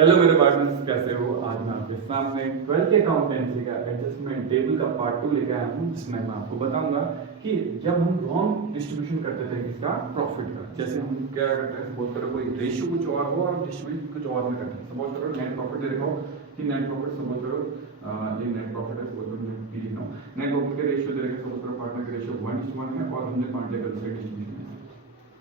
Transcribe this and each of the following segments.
Hello मेरे partners, कैसे हो? आज मैं आपके सामने 12th अकाउंटेंसी का एडजस्टमेंट टेबल का पार्ट 2 लेके आया हूँ, जिसमें मैं आपको बताऊंगा कि जब हम रॉन्ग डिस्ट्रीब्यूशन करते थे इसका प्रॉफिट का, जैसे हम क्या करते हैं, सपोज करो कोई रेशियो कुछ और हो और डिस्ट्रीब्यूशन कुछ और में करते हैं। सपोज करो नेट प्रॉफिट दे रखा हो कि नेट प्रॉफिट, सपोज करो ये नेट प्रॉफिट है, सपोज करो नेट प्रॉफिट के रेशियो दे रखे, सपोज करो पार्टनर के रेशियो 1:1 है और हमने पार्टनर डिस्ट्रीब्यूशन है।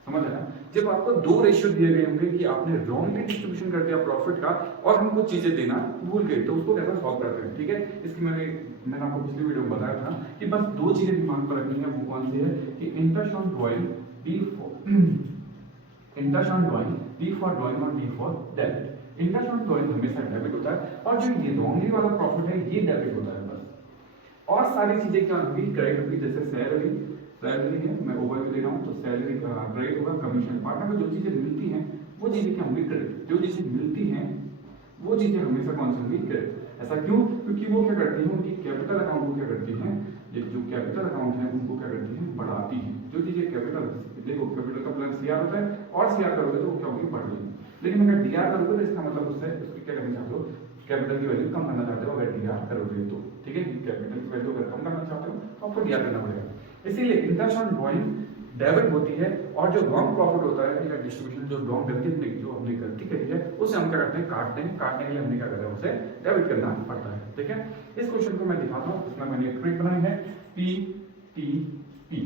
समझ आया? जब आपको दो रेशियो दिए गए होंगे कि आपने रॉन्गली डिस्ट्रीब्यूशन कर दिया प्रॉफिट का और हम कुछ चीजें देना भूल गए, तो उसको कैसे सॉल्व करते हैं, ठीक है? इसकी मैंने आपको पिछली वीडियो में बताया था कि बस दो चीजें दिमाग पर रखनी है। वो कौन सी है कि interest on drawing, D for interest on drawing, D for drawing और D for debit. Interest on drawing हमेशा डेबिट होता है और जो ये रॉन्गली वाला प्रॉफिट है ये डेबिट होता है बस। और सारी चीजें क्या होगी, क्रेडिट होगी। जैसे सैलरी है, मैं ओवरव्यू दे रहा हूँ, तो सैलरी क्रेडिट होगा। कमीशन पार्टनर को जो चीजें मिलती हैं वो चीजें क्या होंगी, क्रेडिट। जो चीजें मिलती हैं वो चीजें हमेशा कौन सी होंगी, क्रेडिट। ऐसा क्यों? क्योंकि वो क्या करती हैं, उनकी कैपिटल अकाउंट को क्या करती हैं, ये जो कैपिटल अकाउंट है उनको क्या करती हैं, बढ़ाती हैं। जो चीजें कैपिटल, देखो कैपिटल का प्लस सीआर होता है और सीआर करोगे तो वो क्या होगी, बढ़ जाएगी। लेकिन अगर डीआर करोगे तो इसका मतलब उससे उसकी क्या करना चाहते हो, कैपिटल की वैल्यू कम करना चाहते हो। अगर डीआर करोगे तो ठीक है, कैपिटल की वैल्यू अगर कम करना चाहते हो तो आपको डीआर करना पड़ेगा। इसीलिए इंटरेस्ट ऑन ड्राइंग डेबिट होती है और जो रॉन्ग प्रॉफिट होता है या डिस्ट्रीब्यूशन, जो रॉन्ग गलती जो हमने गलती करी है उसे हम क्या करते हैं, काटते हैं। काटने के लिए हमने क्या करना है, उसे डेबिट करना पड़ता है। ठीक है, इस क्वेश्चन को मैं दिखाता हूँ। इसमें मैंने एक ट्रिक बनाई है, पी टी पी।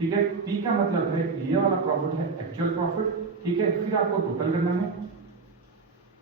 ठीक है, पी का मतलब है ये वाला प्रॉफिट है एक्चुअल प्रॉफिट। ठीक है, फिर आपको टोटल करना है,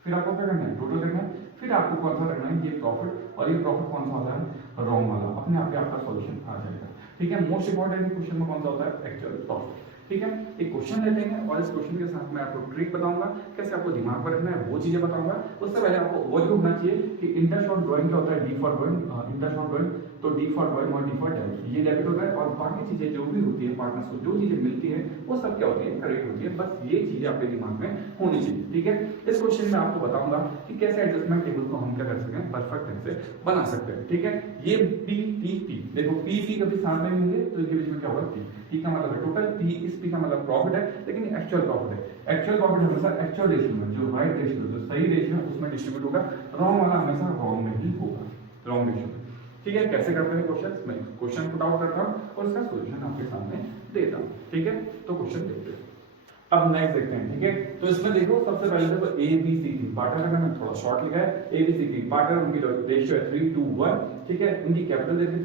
फिर आपको क्या करना है, टोटल करना है। फिर आपको कौन सा रखना है, ये प्रॉफिट। और ये प्रॉफिट कौन सा होता है, रॉन्ग वाला। अपने आप आपका सॉल्यूशन आ जाएगा। ठीक है, मोस्ट इंपॉर्टेंट क्वेश्चन में कौन सा होता है, एक्चुअल प्रॉफिट। ठीक है, एक क्वेश्चन लेते हैं और इस क्वेश्चन के साथ मैं आपको ट्रिक बताऊंगा, कैसे आपको दिमाग पर रखना है वो चीजें बताऊंगा। उससे पहले आपको ओवरव्यू होना चाहिए कि इंटरेस्ट ऑन ड्राइंग क्या होता है, D for drawing, interest on drawing, तो डी फॉर ड्राइंग और डी फॉर डेबिट, ये डेबिट होता है। और बाकी चीजें जो भी होती है पार्टनर्स को जो चीजें मिलती है वो सब क्या होती है, क्रेडिट होती है। बस ये चीजें आपके दिमाग में होनी चाहिए। ठीक है, इस क्वेश्चन में आपको बताऊंगा कि कैसे एडजस्टमेंट टेबल को हम क्या कर सकते हैं, परफेक्ट ढंग से बना सकते हैं। ठीक है, ये पी टी पी, देखो पी सी कभी साथ में नहीं होंगे तो इनके बीच में क्या होगा, पी। पी का मतलब है टोटल, पी इस पी का मतलब प्रॉफिट है, लेकिन एक्चुअल प्रॉफिट है। एक्चुअल प्रॉफिट हमेशा एक्चुअल रेशियो में, जो राइट रेशियो, जो सही रेशियो है उसमें डिस्ट्रीब्यूट होगा। रॉन्ग वाला हमेशा रॉन्ग में ही होगा, रॉन्ग रेशियो में। ठीक है, कैसे करते हैं क्वेश्चन, मैं क्वेश्चन पुट आउट करता हूं और इसका सॉल्यूशन आपके सामने देता हूं। ठीक है, तो क्वेश्चन देखते हैं। अब नेक्स्ट देखते हैं। ठीक है, तो इसमें देखो सबसे पहले देखो A B C D partner का मैंने थोड़ा शॉर्ट लिखा है, A B C D partner, उनकी रेशियो है 3:1। ठीक है, उनकी कैपिटल देखिए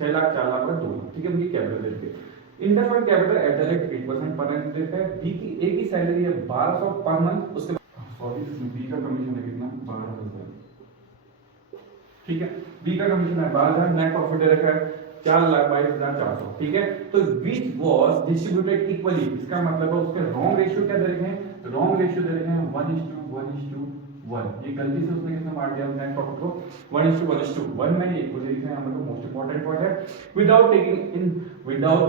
6 लाख 4 लाख और 2 लाख। ठीक है, उनकी कैपिटल देखिए। Interest on capital at the rate 8% per annum देता है। बी की ए की सैलरी है 1200 पर मंथ। उसके सॉरी, बी का कमीशन है कितना, 12,000। ठीक है, बी का कमीशन है 12,000। नेट प्रॉफिट दे रखा है 4,22,400। ठीक है, तो विच वाज डिस्ट्रीब्यूटेड इक्वली, इसका मतलब है उसके रॉन्ग रेशियो क्या दे रखे हैं, रॉन्ग रेशियो दे रखे हैं 1:1:1। ये गलती से उसने किसने मार दिया नेट प्रॉफिट को, 1:1:1 में। ये इक्वली लिखा है यहाँ पर, मोस्ट इंपॉर्टेंट पॉइंट है। Without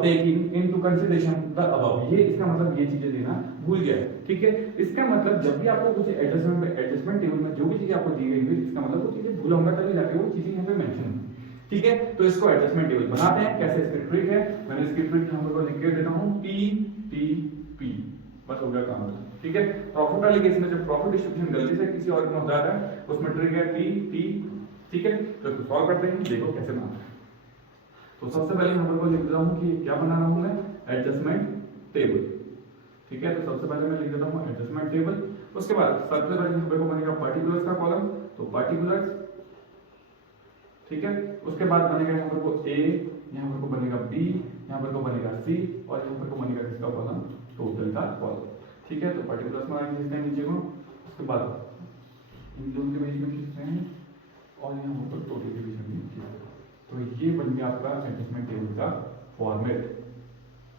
taking into consideration the above, ये इसका मतलब ये चीजें देना भूल गया है। ठीक है, इसका मतलब जब भी आपको कुछ एडजस्टमेंट टेबल में जो भी चीजें आपको दी गई है, इसका मतलब वो चीजें भूल होंगे तभी जाके वो चीजें यहाँ पे मेंशन होंगी। ठीक है, तो इसको एडजस्टमेंट टेबल बनाते हैं। कैसे, इसकी ट्रिक है, मैंने इसकी ट्रिक यहाँ पर लिख के देता हूँ, पी टी पी, बस हो गया काम। ठीक है, प्रॉफिट वाले केस में जब प्रॉफिट डिस्ट्रीब्यूशन गलती से किसी और में हो जाता है उसमें ट्रिक है पी टी। ठीक है, तो इसको सॉल्व करते हैं, देखो कैसे बनाते हैं। तो सबसे पहले यहाँ पर लिख देता हूँ कि क्या बनाना है मैं, एडजस्टमेंट टेबल। ठीक है, तो सबसे पहले मैं लिख देता हूँ एडजस्टमेंट टेबल। उसके बाद सबसे पहले यहाँ पर बनेगा पर्टिकुलर्स का कॉलम, तो पर्टिकुलर्स। ठीक है, उसके बाद बनेगा यहाँ पर को ए, यहाँ पर को बनेगा बी, यहाँ पर को बनेगा सी और यहाँ पर को बनेगा किसका कॉलम, टोटल का कॉलम। ठीक है, तो पर्टिकुलर्स में खींचते हैं नीचे को, उसके बाद इन दोनों के बीच में खींचते हैं और यहाँ पर टोटल के बीच में खींचते हैं। तो ये बन गया आपका एडजस्टमेंट टेबल का फॉर्मेट।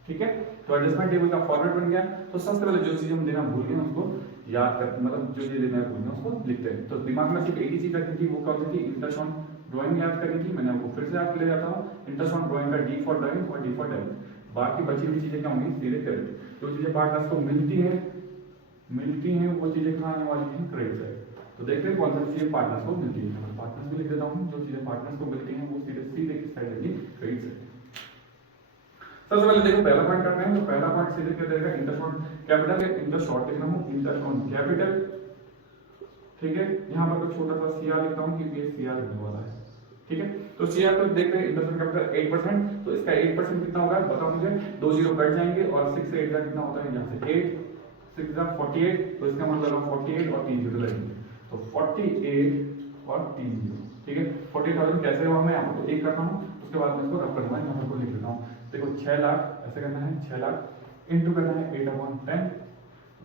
ठीक है, तो एडजस्टमेंट टेबल का फॉर्मेट बन गया। तो सबसे पहले जो चीज हम देना भूल गए उसको याद कर, मतलब जो चीज देना भूल गए उसको लिखते हैं। तो दिमाग में सिर्फ एक ही चीज रखनी थी, वो कौन सी थी, इंटरेस्ट ऑन ड्राइंग याद करनी थी। मैंने आपको फिर से याद ले जाता हूँ, इंटरेस्ट ऑन ड्राइंग का डी फॉर ड्राइंग और डी फॉर डेबिट। बाकी बची हुई चीजें क्या होंगी, सीधे क्रेडिट। जो चीजें पार्टनर्स को मिलती हैं वो चीजें कहाँ आने वाली हैं, क्रेडिट साइड। तो देखते हैं कौन सी चीजें पार्टनर्स को मिलती है। पार्टनर्स भी लिख देता हूँ, जो चीजें पार्टनर्स को मिलती हैं वो सीधे सीधे किस साइड आएगी, क्रेडिट साइड। सबसे पहले देखो पहला पॉइंट करते हैं। तो पहला पॉइंट सीधे क्या देगा, interest on capital. Interest short लिखना हूं, इंटरेस्ट ऑन कैपिटल ठीक है, यहाँ पर तो छोटा सा CR लिखता हूँ क्योंकि ये CR होने वाला है। ठीक है, तो CR तो देखते हैं इंटरेस्ट कैपिटल 8%, तो इसका 8% कितना होगा बताओ मुझे। 2 0 कट जाएंगे और 6 से 8 का कितना होता है, यहाँ से 8 6 का 48, तो इसका मतलब 48 और 3 0 लगेंगे, तो 48 और 3 0। ठीक है, 48,000 कैसे हुआ, मैं यहाँ पर तो 1 करता हूँ, उसके बाद मैं इसको रब करूँगा, यहाँ पर लिख देता हूँ। देखो 6 लाख ऐसे करना है, 6 लाख इंटू करना है 8/10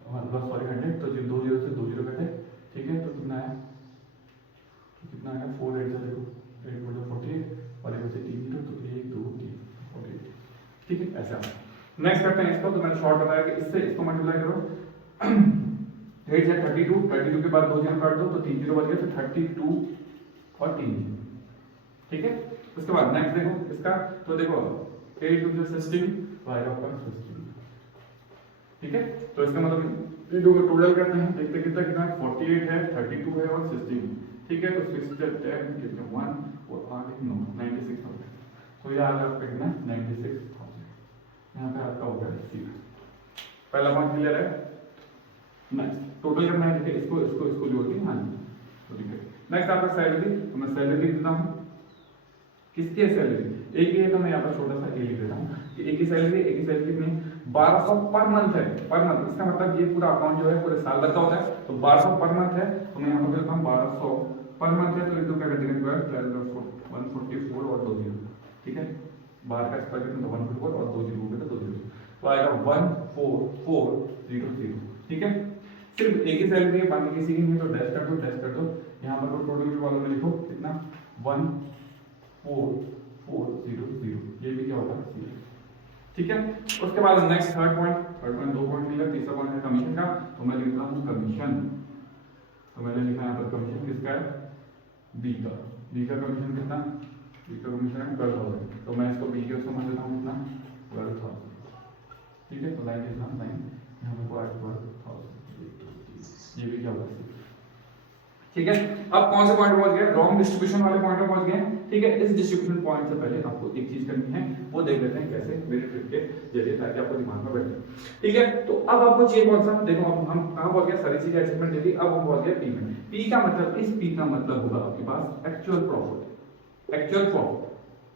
मतलब सॉरी 100, तो 2 0 से 2 0 कटे। ठीक है, तो कितना है, तो कितना आएगा 4 8 से देखो 8 4 48 और ये बचे 3 0, तो 1 2 3 48। ठीक है, ऐसा नेक्स्ट करते हैं इसको, तो मैंने शॉर्ट बताया कि इससे इसको मल्टीप्लाई करो 8 से 32, 32 के बाद 2 0 काट दो तो 3 0 बच गया, तो 32 और 3 0। ठीक है, उसके बाद नेक्स्ट देखो इसका, तो देखो 8 2 से 16 तो आएगा आपका 16। ठीक है, तो इसका मतलब ये दो को टोटल करते हैं, देखते कितना कितना है, 48 है, 32 है और 16। ठीक है, तो 6 10 कितना 1 और आगे 9 96,000, तो ये आ गया आपका कितना 96,000। यहाँ पे आपका हो गया सी। पहला पॉइंट क्लियर है। नेक्स्ट टोटल करना है, देखिए इसको इसको इसको जोड़ के, हाँ जी तो ठीक है। नेक्स्ट आपका सैलरी, तो मैं सैलरी देता हूँ, किसकी है सैलरी, एक ही है, तो मैं यहाँ पर छोटा सा ए लिख देता हूँ कि एक ही सैलरी कितनी 1200 पर मंथ है, पर मंथ, इसका मतलब ये पूरा अकाउंट जो है पूरे साल भर का होता है, तो 1200 पर मंथ है, तो मैं यहाँ पर लिखता हूँ 1200 पर मंथ है, तो इनको क्या कर देंगे 144 और 2 0। ठीक है, 12 का स्क्वायर करें तो 144 और 2 0 हो गया, तो 2 0 तो आएगा 14400। ठीक है, सिर्फ एक ही सैलरी है, बाकी किसी की नहीं, तो डैश कर दो डैश कर दो, यहाँ पर तो टोटल वालों में लिखो कितना 14400, ये भी क्या होगा सी। ठीक है, उसके बाद नेक्स्ट थर्ड पॉइंट 2 पॉइंट मिला, तीसरा पॉइंट है कमीशन का, तो मैं लिखता हूँ कमीशन, तो मैंने लिखा यहाँ पर कमीशन किसका है, बी का कमीशन कितना, बी का कमीशन है 12,000, तो मैं इसको बी के उसको मान देता हूँ कितना 12,000। ठीक है, तो लाइन कितना लाइन यहाँ पर 12,000, ये भी क्या होगा। ठीक है, अब कौन से पॉइंट पहुंच गए, रॉन्ग डिस्ट्रीब्यूशन वाले पॉइंट पे पहुंच गए। ठीक है, इस डिस्ट्रीब्यूशन पॉइंट से पहले आपको एक चीज करनी है, वो देख लेते हैं कैसे मेरे ट्रिक के जरिए, ताकि आपको दिमाग में बैठे। ठीक है, तो अब आपको चाहिए कौन सा, देखो अब हम कहां पहुंच गए, सारी चीजें एडजस्टमेंट देखी, अब हम पहुंच गए पी में। पी का मतलब, इस पी का मतलब होगा आपके पास एक्चुअल प्रॉफिट।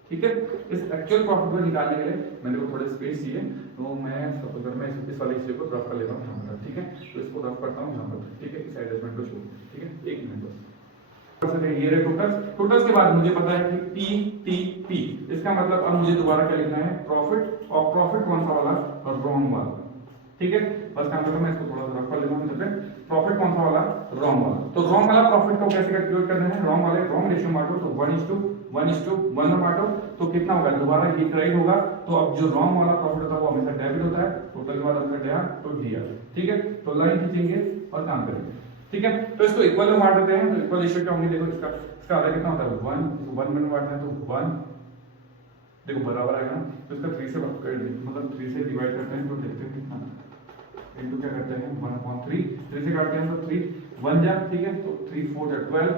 ठीक है, इस एक्चुअल प्रॉफिट को निकालने के लिए मैंने को थोड़े स्पेस चाहिए, तो मैं सपोज कर मैं इस वाले हिस्से को रफ कर लेता हूं यहाँ पर। ठीक है, तो इसको रफ करता हूं यहाँ पर। ठीक है, इस एडजस्टमेंट को छोड़, ठीक है 1 मिनट बस। ये रहे टोटल्स के बाद मुझे पता है कि पी, इसका मतलब अब मुझे दोबारा क्या लिखना है, प्रॉफिट, और प्रॉफिट कौन सा वाला, रॉन्ग वाला। ठीक है, बस काम करना, मैं इसको थोड़ा सा रफ कर लेता हूं, प्रॉफिट कौन सा वाला, रॉन्ग वाला। तो रॉन्ग वाला प्रॉफिट को कैसे कैलकुलेट करना है, रॉन्ग वाले रॉन्ग रेशियो में बांटो, तो 1:1 में बांटो, तो कितना होगा, दोबारा ये क्रेडिट होगा, तो अब जो रॉन्ग वाला प्रॉफिट होता है वो हमेशा डेबिट होता है, टोटल के बाद हमसे दिया तो दिया। ठीक है, तो लाइन खींचेंगे और काम करेंगे। ठीक है, तो इसको इक्वल में बांट देते हैं, तो इक्वल रेशियो क्या होंगे, देखो इसका आधा कितना होता है 1 में बांटना है, तो 1 देखो बराबर आएगा, तो इसका 3 से मतलब 3 से डिवाइड करते हैं, तो देखते हैं कितना इनटू क्या करते हैं 1/3, 3 से काटते हैं तो 3 1 जा। ठीक है, तो 3 4 जा 12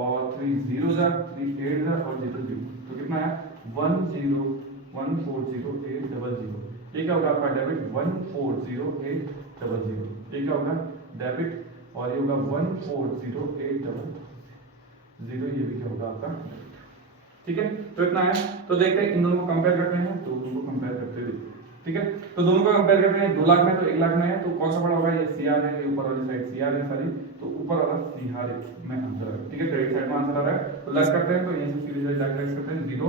और 3 0 जा, 3 8 जा और 0 0, तो कितना है 10140,800। ये क्या होगा आपका डेबिट 140,800, ये क्या होगा डेबिट, और ये होगा 140,800, ये भी क्या होगा आपका। ठीक है, तो इतना है, तो देखते हैं इन दोनों को कंपेयर करते हैं, तो दोनों को कंपेयर करते हैं। ठीक है, तो दोनों को कंपेयर करते हैं, 2 लाख में तो 1 लाख में है, तो कौन सा बड़ा होगा, ये सीआर है, ये ऊपर वाली साइड सीआर है सारी, तो ऊपर वाला सीआर में आंसर है। ठीक है, क्रेडिट साइड में आंसर आ रहा है, तो लेस करते हैं, तो यहीं से सीधे जाके लेस करते हैं 0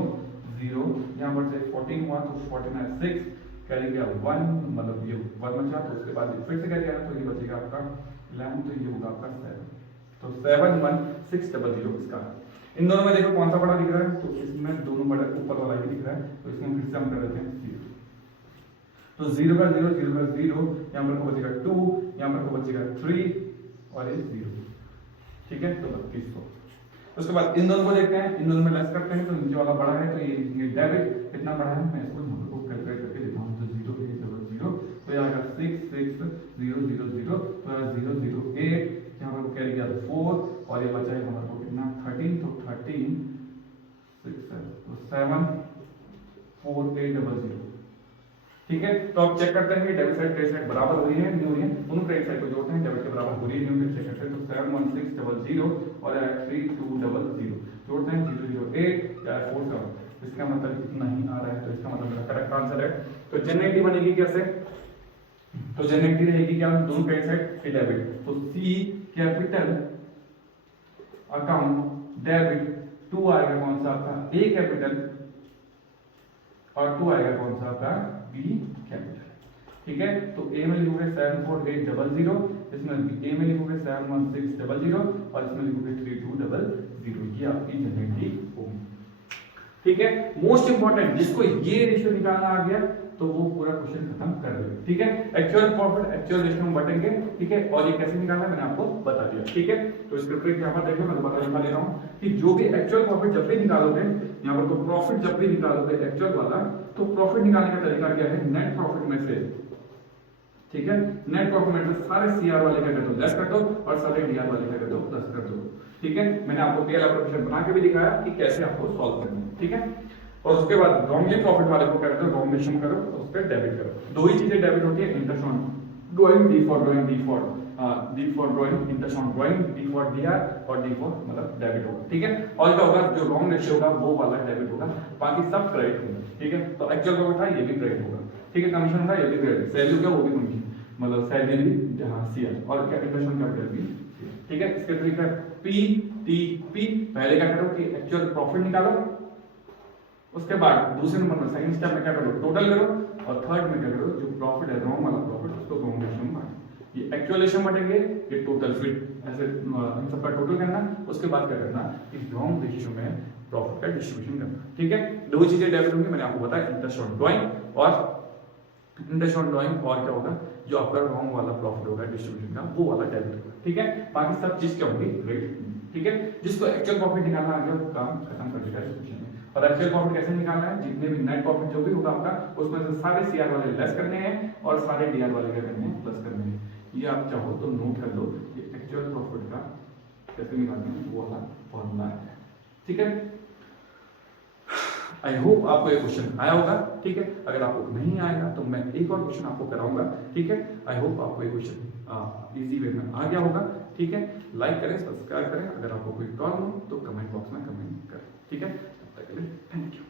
0, यहाँ पर से 14 हुआ तो 14 है 6, कैरी गया 1, मतलब ये 1 बचा, तो उसके बाद फिर से कैरी आया, तो ये बचेगा आपका 11, तो ये होगा आपका 7, तो 71600 इसका। इन दोनों में देखो कौन सा बड़ा दिख रहा है, तो इसमें दोनों बड़े ऊपर वाला ही दिख रहा है, तो इसमें फिर से हम कर देते हैं 0, तो 0 का 0 0 का 0, यहाँ पर को बचेगा 2, यहाँ पर को बचेगा 3 और ये 0। ठीक है, तो 3200। उसके बाद इन दोनों को देखते हैं, इन दोनों में लेस करते हैं, तो नीचे वाला बड़ा है, तो ये डेबिट कितना बड़ा है, मैं इसको यहाँ पर कैलकुलेट करके देता हूँ, तो 0 तो ये आएगा 66000, तो 008, यहाँ पर कैरी किया 4 और ये बचा है हमारे को कितना 13, तो 13 6 तो 74800। ठीक है। तो आप चेक करते हैं कि डेबिट साइड क्रेडिट साइड बराबर हो रही है नहीं हो रही है, दोनों क्रेडिट साइड को जोड़ते हैं, डेबिट के बराबर हो रही है नहीं हो रही है, चेक करते हैं। तो 71600 और 3200 जोड़ते हैं 008 या 47, इसका मतलब इतना ही आ रहा है, तो इसका मतलब मेरा करेक्ट आंसर है। तो जेनेटिव बनेगी कैसे, तो जेनेटिव रहेगी क्या, दोनों क्रेडिट साइड से डेबिट, तो सी कैपिटल अकाउंट डेबिट, टू आएगा कौन सा आपका ए कैपिटल और टू आएगा कौन सा आपका बी कैपिटल। ठीक है। तो ए में लिखोगे 74800, इसमें ए में लिखोगे 71600 और इसमें लिखोगे 3200, ये आपकी जनरेटिव होगी। ठीक है। मोस्ट इंपॉर्टेंट, जिसको ये रेशियो निकालना आ गया तो वो पूरा क्वेश्चन खत्म कर देगा। ठीक है। एक्चुअल प्रॉफिट एक्चुअल रेशियो में बांटेंगे। ठीक है। और ये कैसे निकालना है मैंने आपको बता दिया। ठीक है। तो इसका ट्रिक यहाँ पर देखो, मैं दोबारा लिखा ले रहा हूँ कि जो भी एक्चुअल प्रॉफिट जब भी निकालोगे यहाँ पर, तो प्रॉफिट जब भी निकालोगे एक्चुअल वाला, तो प्रॉफिट निकालने का तरीका क्या है, नेट प्रॉफिट में से, ठीक है, नेट प्रॉफिट में से सारे सीआर वाले क्या कर दो लेस कर दो और सारे डीआर वाले क्या कर दो प्लस कर दो। ठीक है। मैंने आपको पीएल एप्लीकेशन बना के भी दिखाया कि कैसे आपको सॉल्व करना है। ठीक है। और उसके बाद रॉन्गली प्रॉफिट वाले को क्या करते हो, रॉन्ग रेशियो करो, उस पर डेबिट करो। दो ही चीजें डेबिट होती है, interest on drawing, D for drawing, D for drawing, interest on drawing, D for DR और डी फॉर मतलब डेबिट होगा। ठीक है। और क्या होगा, जो रॉन्ग रेशियो होगा वो वाला डेबिट होगा, बाकी सब क्रेडिट होगा। ठीक है। तो एक्चुअल प्रॉफिट था ये भी क्रेडिट होगा। ठीक है। कमीशन था ये भी क्रेडिट, सैलरी क्या वो भी कमीशन, मतलब सैलरी भी हाँ सीआर, और क्या इंटरेस्ट ऑन कैपिटल भी। ठीक है। इसके तरीका पी टी पी, पहले क्या करो कि एक्चुअल प्रॉफिट निकालो, उसके बाद दूसरे नंबर में सेकंड स्टेप में क्या करो, टोटल करो, और थर्ड में क्या करो, जो प्रॉफिट है रॉन्ग वाला प्रॉफिट उसको रॉन्ग रेशियो में बांटो। ये एक्चुअल रेशियो में बांटेंगे, ये टोटल, फिर ऐसे इन सब का टोटल करना, उसके बाद क्या करना, इस रॉन्ग रेशियो में प्रॉफिट का डिस्ट्रीब्यूशन करना। ठीक है। दो चीजें डेबिट होंगी, मैंने आपको बताया, इंटरेस्ट ऑन ड्राइंग और इंटरेस्ट ऑन ड्राइंग, और क्या होगा, जो आपका रॉन्ग वाला प्रॉफिट होगा डिस्ट्रीब्यूशन का वो वाला डेबिट होगा। ठीक है। बाकी सब चीज क्या होगी, क्रेडिट। ठीक है। जिसको एक्चुअल प्रॉफिट निकालना आ गया वो काम खत्म कर देगा इस क्वेश्चन में। और एक्चुअल प्रॉफिट कैसे निकालना है, जितने भी नेट प्रॉफिट जो भी होगा आपका, उसमें से सारे सीआर वाले लेस करने हैं और सारे डीआर वाले क्या करने हैं, प्लस करने हैं। ये आप चाहो तो नोट कर लो कि एक्चुअल प्रॉफिट का कैसे निकालना है, वो वाला फॉर्मूला है। ठीक है। आई होप आपको ये क्वेश्चन आया होगा। ठीक है। अगर आपको नहीं आएगा तो मैं एक और क्वेश्चन आपको कराऊंगा। ठीक है। आई होप आपको ये क्वेश्चन इजी वे में आ गया होगा। ठीक है। लाइक करें, सब्सक्राइब करें, अगर आपको कोई प्रॉब्लम हो तो कमेंट बॉक्स में कमेंट करें। ठीक है। तब तक के लिए थैंक यू।